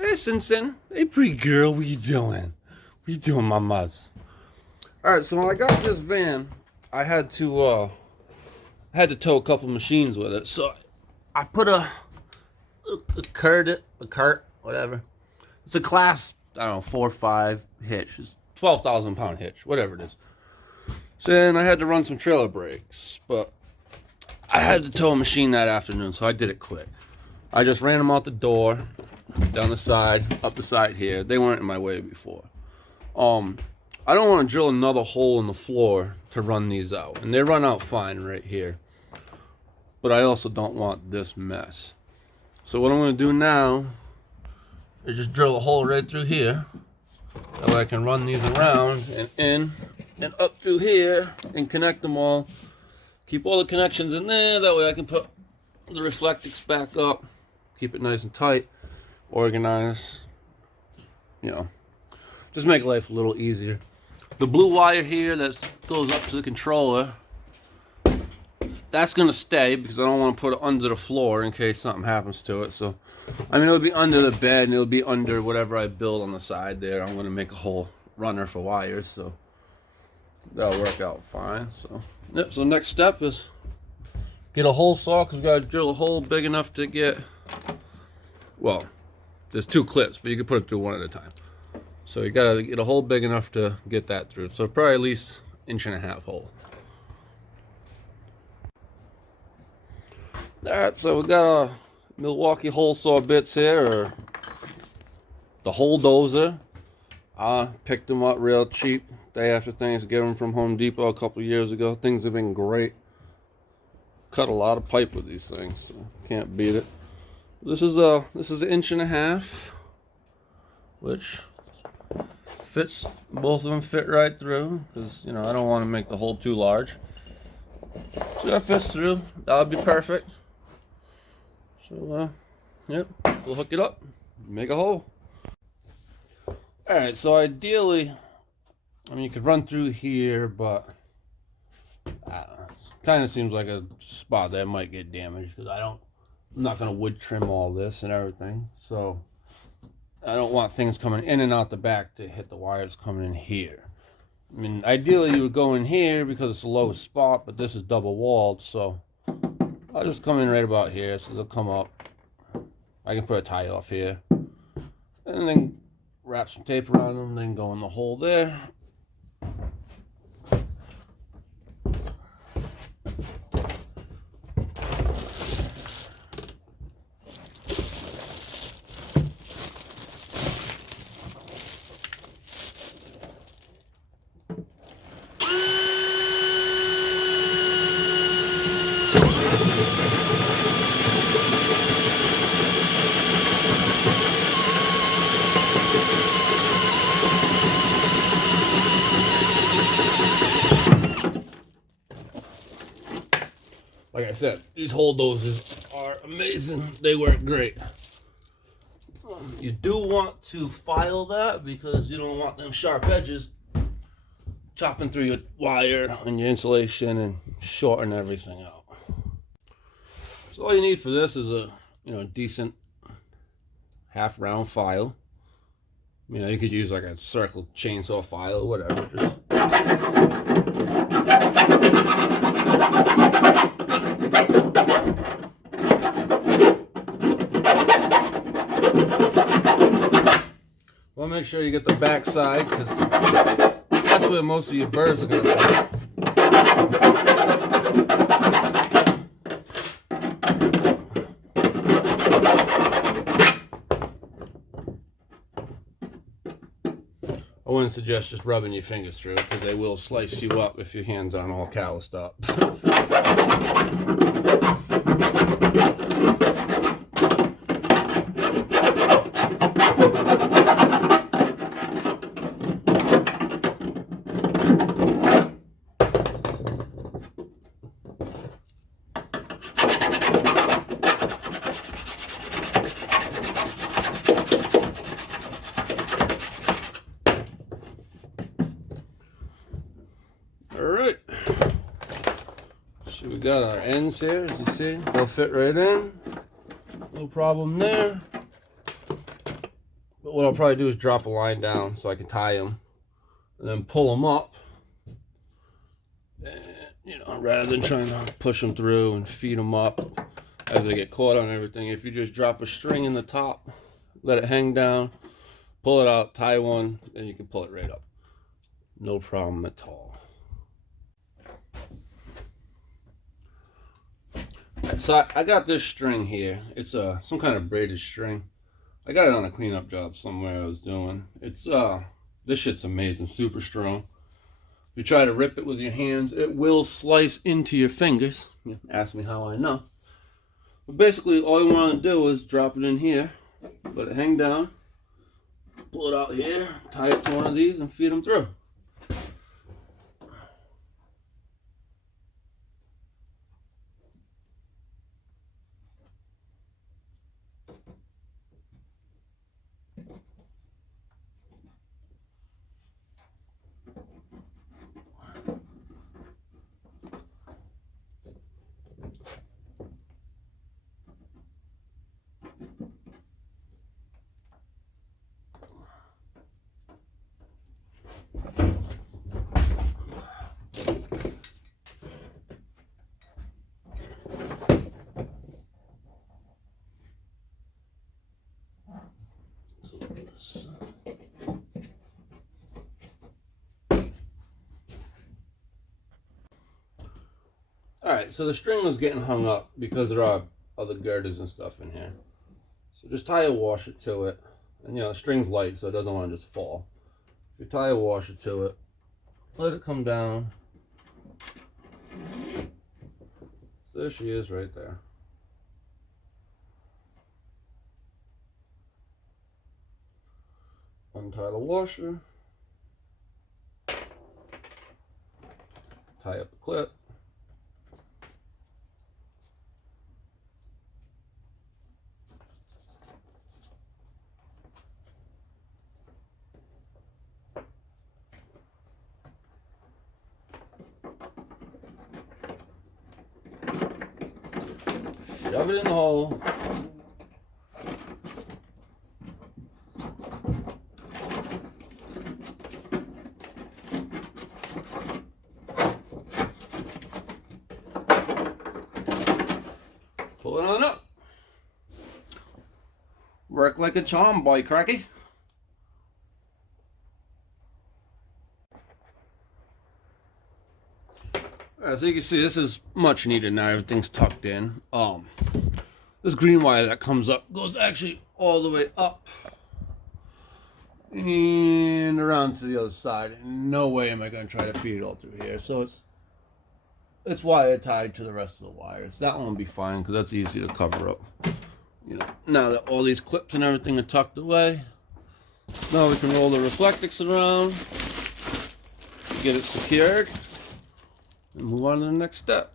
Hey, Sinsin. Hey, pretty girl. What you doing? What you doing, mamas? All right. So when I got this van, I had to tow a couple machines with it. So I put a cart, whatever. It's a class, I don't know, 4 or 5 hitch. It's 12,000 pound hitch, whatever it is. So then I had to run some trailer brakes, but I had to tow a machine that afternoon, so I did it quick. I just ran them out the door, down the side, up the side here. They weren't in my way before. I don't want to drill another hole in the floor to run these out, and they run out fine right here. But I also don't want this mess. So what I'm going to do now is just drill a hole right through here. That way I can run these around and in and up through here and connect them all. Keep all the connections in there. That way I can put the reflectix back up. Keep it nice and tight. Organized. You know, just make life a little easier. The blue wire here that goes up to the controller, that's going to stay because I don't want to put it under the floor in case something happens to it. So, I mean, it'll be under the bed and it'll be under whatever I build on the side there. I'm going to make a whole runner for wires, so that'll work out fine. So, yep, so next step is get a hole saw because we got to drill a hole big enough to get, well, there's 2 clips, but you can put it through one at a time. So you got to get a hole big enough to get that through. So probably at least 1.5 inch hole. Alright, so we got a Milwaukee hole saw bits here, or the hole dozer. I picked them up real cheap day after Thanksgiving from Home Depot a couple years ago. Things have been great. Cut a lot of pipe with these things, so can't beat it. This is 1.5 inches, which fits. Both of them fit right through because I don't want to make the hole too large. So that fits through. That would be perfect. So yep, we'll hook it up, make a hole. All right. So ideally, I mean, you could run through here, but kind of seems like a spot that might get damaged because I'm not gonna wood trim all this and everything. So I don't want things coming in and out the back to hit the wires coming in here. I mean, ideally you would go in here because it's the lowest spot, but this is double walled, so I'll just come in right about here, so they'll come up. I can put a tie off here, and then wrap some tape around them, then go in the hole there. Like I said, these hole dozers are amazing. They work great. You do want to file that because you don't want them sharp edges chopping through your wire and your insulation and shorting everything out. So all you need for this is a decent half round file. You could use like a circle chainsaw file or whatever. Just well, make sure you get the back side because that's where most of your burrs are going to be. I wouldn't suggest just rubbing your fingers through it because they will slice you up if your hands aren't all calloused up. Alright, so we got our ends here, as you see, they'll fit right in, no problem there. But what I'll probably do is drop a line down so I can tie them and then pull them up. And, you know, rather than trying to push them through and feed them up as they get caught on everything, if you just drop a string in the top, let it hang down, pull it out, tie one, and you can pull it right up. No problem at all. So I got this string here. It's some kind of braided string. I got it on a cleanup job somewhere I was doing. It's this shit's amazing, super strong. If you try to rip it with your hands, it will slice into your fingers. Ask me how I know. But basically, all you want to do is drop it in here, let it hang down, pull it out here, tie it to one of these, and feed them through. Alright, so the string was getting hung up because there are other girders and stuff in here. So just tie a washer to it. And you know, the string's light, so it doesn't want to just fall. If you tie a washer to it, let it come down. There she is right there. Untie the washer. Tie up the clip. Shove it in the hole. Pull it on up. Work like a charm, boy, cracky. As you can see, this is much needed now. Everything's tucked in. This green wire that comes up goes actually all the way up and around to the other side. No way am I going to try to feed it all through here. So it's wire tied to the rest of the wires. That one will be fine because that's easy to cover up. You know, now that all these clips and everything are tucked away, now we can roll the reflectix around, get it secured, and move on to the next step.